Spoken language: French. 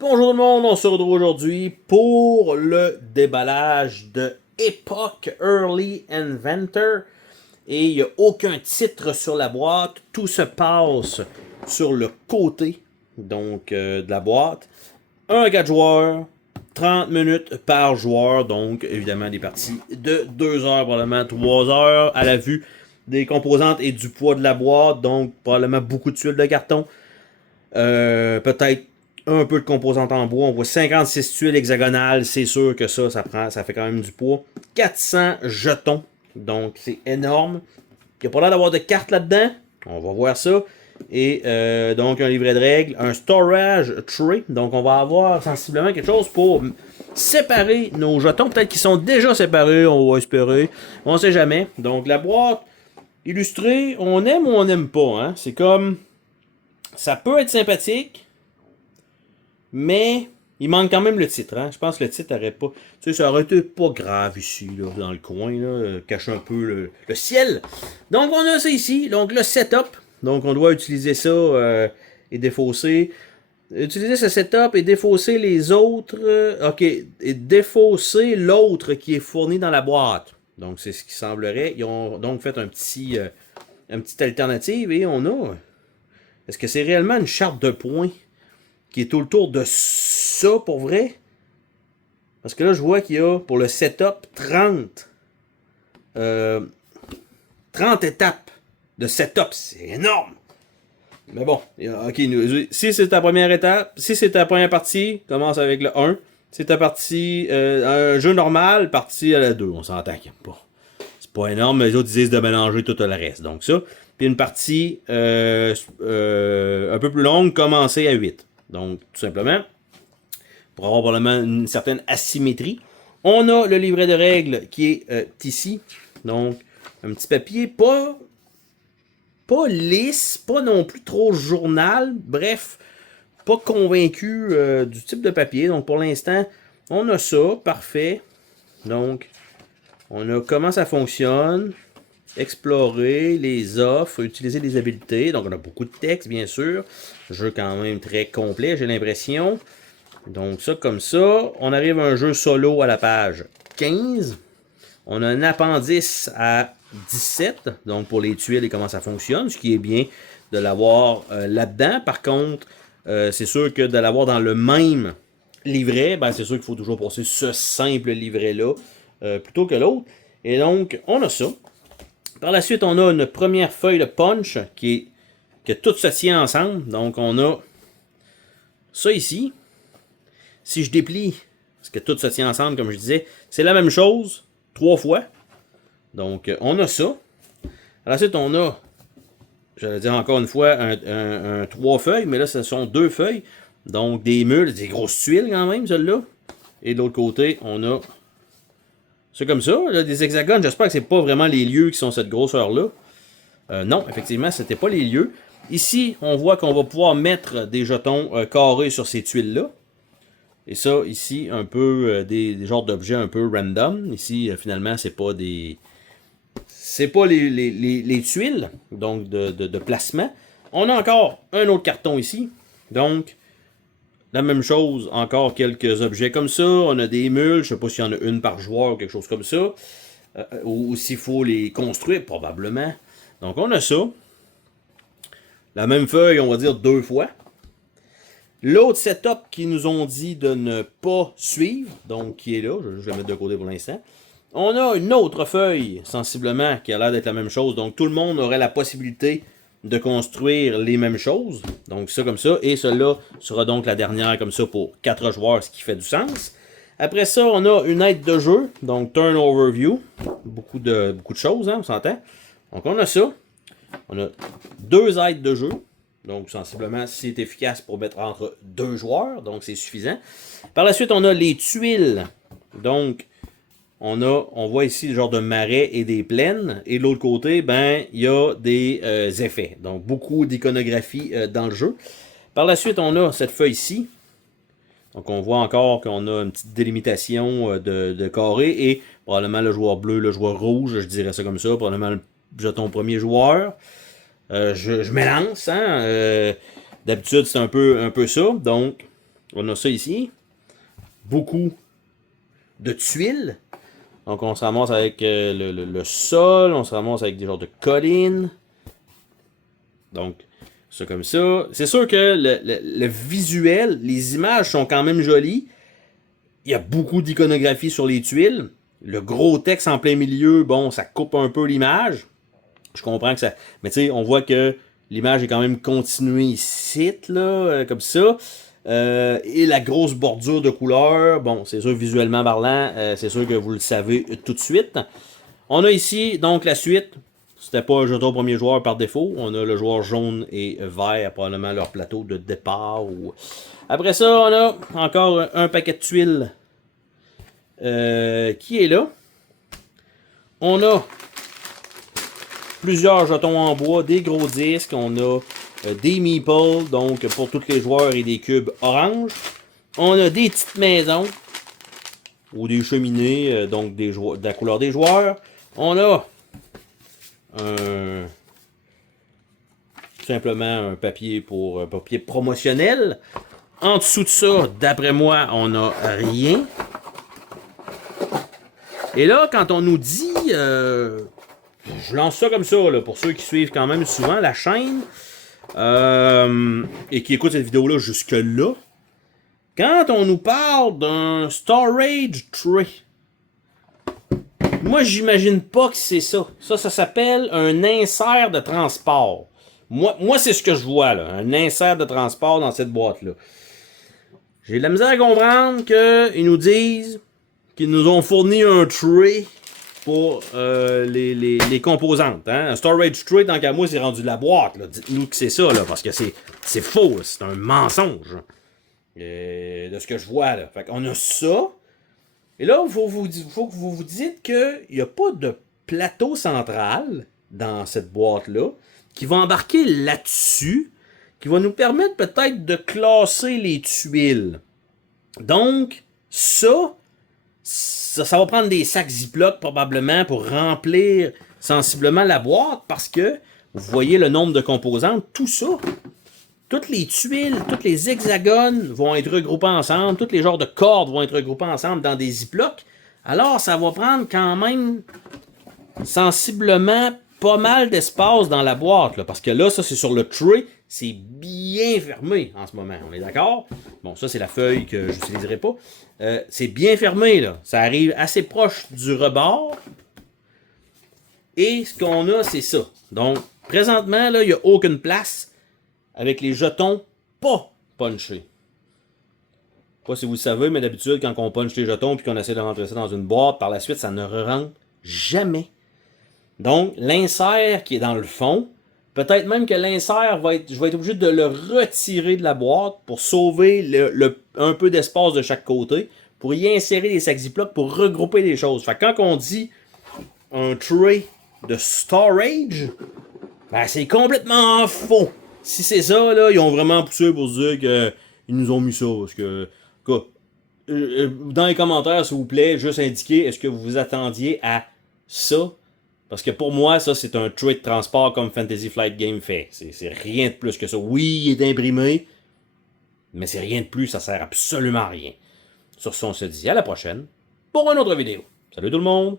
Bonjour tout le monde, on se retrouve aujourd'hui pour le déballage de Epoch Early Inventor. Et il n'y a aucun titre sur la boîte, tout se passe sur le côté de la boîte. Un 4 joueurs, 30 minutes par joueur, donc évidemment des parties de 2 heures, probablement 3 heures à la vue des composantes et du poids de la boîte, donc probablement beaucoup de tuiles de carton. Peut-être un peu de composantes en bois. On voit 56 tuiles hexagonales. C'est sûr que ça fait quand même du poids. 400 jetons. Donc, c'est énorme. Il n'y a pas l'air d'avoir de cartes là-dedans. On va voir ça. Et donc, un livret de règles. Un storage tray. Donc, on va avoir sensiblement quelque chose pour séparer nos jetons. Peut-être qu'ils sont déjà séparés. On va espérer. On ne sait jamais. Donc, la boîte illustrée, on aime ou on n'aime pas. Hein? C'est comme... Ça peut être sympathique, mais il manque quand même le titre. Hein? Je pense que le titre n'aurait pas... Tu sais, ça aurait été pas grave ici, là, dans le coin, là, cacher un peu le ciel. Donc, on a ça ici. Donc, le setup. Donc, on doit utiliser ça et défausser. Utiliser ce setup et défausser les autres. OK. Et défausser l'autre qui est fourni dans la boîte. Donc, c'est ce qui semblerait. Ils ont donc fait une petite alternative et on a... Est-ce que c'est réellement une charte de points qui est autour de ça pour vrai? Parce que là, je vois qu'il y a pour le setup 30 étapes de setup. C'est énorme. Mais bon, ok, si c'est ta première étape, si c'est ta première partie, commence avec le 1. Si c'est ta partie, un jeu normal, partie à la 2. On s'entend qu'il n'y a pas. C'est pas énorme, mais les autres disent de mélanger tout le reste. Donc ça. Puis une partie un peu plus longue, commencer à 8. Donc, tout simplement, pour avoir probablement une certaine asymétrie. On a le livret de règles qui est ici. Donc, un petit papier pas lisse, pas non plus trop journal. Bref, pas convaincu du type de papier. Donc, pour l'instant, on a ça. Parfait. Donc, on a comment ça fonctionne. Explorer les offres, utiliser les habiletés. Donc, on a beaucoup de texte, bien sûr. Jeu quand même très complet, j'ai l'impression. Donc, ça comme ça. On arrive à un jeu solo à la page 15. On a un appendice à 17. Donc, pour les tuiles et comment ça fonctionne. Ce qui est bien de l'avoir là-dedans. Par contre, c'est sûr que de l'avoir dans le même livret, ben, c'est sûr qu'il faut toujours passer ce simple livret-là plutôt que l'autre. Et donc, on a ça. Par la suite, on a une première feuille de punch que tout se tient ensemble. Donc, on a ça ici. Si je déplie, parce que tout se tient ensemble, comme je disais, c'est la même chose, 3 fois. Donc, on a ça. Par la suite, on a, j'allais dire encore une fois, un 3 feuilles, mais là, ce sont 2 feuilles. Donc, des mules, des grosses tuiles quand même, celle-là. Et de l'autre côté, on a c'est comme ça, là, des hexagones. J'espère que c'est pas vraiment les lieux qui sont cette grosseur-là. Non, effectivement, c'était pas les lieux. Ici, on voit qu'on va pouvoir mettre des jetons carrés sur ces tuiles-là. Et ça, ici, un peu des genres d'objets un peu random. Ici, finalement, c'est pas des... C'est pas les tuiles, donc de placement. On a encore un autre carton ici. Donc, la même chose, encore quelques objets comme ça. On a des mules, je sais pas s'il y en a une par joueur ou quelque chose comme ça. Ou s'il faut les construire, probablement. Donc on a ça. La même feuille, on va dire 2 fois. L'autre setup qu'ils nous ont dit de ne pas suivre, donc qui est là, je vais le mettre de côté pour l'instant. On a une autre feuille, sensiblement, qui a l'air d'être la même chose. Donc tout le monde aurait la possibilité de construire les mêmes choses. Donc ça comme ça. Et celle-là sera donc la dernière comme ça pour 4 joueurs, ce qui fait du sens. Après ça, on a une aide de jeu. Donc turn overview. Beaucoup de choses, hein, on s'entend. Donc on a ça. On a 2 aides de jeu. Donc sensiblement, c'est efficace pour mettre entre 2 joueurs. Donc c'est suffisant. Par la suite, on a les tuiles. Donc on voit ici le genre de marais et des plaines. Et de l'autre côté, ben, il y a des effets. Donc, beaucoup d'iconographie dans le jeu. Par la suite, on a cette feuille-ci. Donc, on voit encore qu'on a une petite délimitation de carré. Et probablement le joueur bleu, le joueur rouge, je dirais ça comme ça. Probablement le jeton premier joueur. Je m'élance, hein. D'habitude, c'est un peu ça. Donc, On a ça ici. Beaucoup de tuiles. Donc, on se ramasse avec le sol. On se ramasse avec des genres de collines. Donc, ça comme ça. C'est sûr que le visuel, les images sont quand même jolies. Il y a beaucoup d'iconographie sur les tuiles. Le gros texte en plein milieu, bon, ça coupe un peu l'image. Je comprends que ça... Mais tu sais, on voit que l'image est quand même continuée ici, là, comme ça. Et la grosse bordure de couleurs, bon, c'est sûr, visuellement parlant, c'est sûr que vous le savez tout de suite. On a ici, donc, la suite. C'était pas un jeton premier joueur par défaut. On a le joueur jaune et vert, probablement leur plateau de départ. Après ça, on a encore un paquet de tuiles qui est là. On a plusieurs jetons en bois, des gros disques. On a des meeples, donc pour tous les joueurs, et des cubes orange. On a des petites maisons ou des cheminées, donc de la couleur des joueurs. On a tout simplement un papier pour papier promotionnel. En dessous de ça, d'après moi, on n'a rien. Et là, quand on nous dit... je lance ça comme ça, là, pour ceux qui suivent quand même souvent la chaîne et qui écoutent cette vidéo-là jusque-là. Quand on nous parle d'un storage tray, moi, j'imagine pas que c'est ça. Ça s'appelle un insert de transport. Moi c'est ce que je vois, là. Un insert de transport dans cette boîte-là. J'ai de la misère à comprendre qu'ils nous disent qu'ils nous ont fourni un tray pour les composantes. Hein? Un storage tray, tant qu'à moi, c'est rendu de la boîte. Dites-nous que c'est ça, là, parce que c'est faux. C'est un mensonge. De ce que je vois, là. Fait qu'on a ça. Et là, il faut que vous vous dites qu'il n'y a pas de plateau central dans cette boîte-là qui va embarquer là-dessus, qui va nous permettre peut-être de classer les tuiles. Donc, ça va prendre des sacs Ziploc probablement pour remplir sensiblement la boîte parce que vous voyez le nombre de composantes, tout ça. Toutes les tuiles, tous les hexagones vont être regroupés ensemble, tous les genres de cordes vont être regroupés ensemble dans des ziplocs. Alors, ça va prendre quand même sensiblement pas mal d'espace dans la boîte. Là, parce que là, ça, c'est sur le tray. C'est bien fermé en ce moment. On est d'accord? Bon, ça, c'est la feuille que je n'utiliserai pas. C'est bien fermé, là. Ça arrive assez proche du rebord. Et ce qu'on a, c'est ça. Donc, présentement, là, il n'y a aucune place avec les jetons pas punchés. Je sais pas si vous le savez, mais d'habitude, quand on punch les jetons puis qu'on essaie de rentrer ça dans une boîte, par la suite, ça ne rentre jamais. Donc, l'insert qui est dans le fond, peut-être même que l'insert je vais être obligé de le retirer de la boîte pour sauver un peu d'espace de chaque côté, pour y insérer des sacs Ziploc pour regrouper les choses. Fait que quand on dit un tray de storage, ben c'est complètement faux. Si c'est ça, là, ils ont vraiment poussé pour se dire qu'ils nous ont mis ça. Parce que, dans les commentaires, s'il vous plaît, juste indiquer est-ce que vous vous attendiez à ça. Parce que pour moi, ça, c'est un tray de transport comme Fantasy Flight Game fait. C'est rien de plus que ça. Oui, il est imprimé, mais c'est rien de plus. Ça sert absolument à rien. Sur ce, on se dit à la prochaine pour une autre vidéo. Salut tout le monde!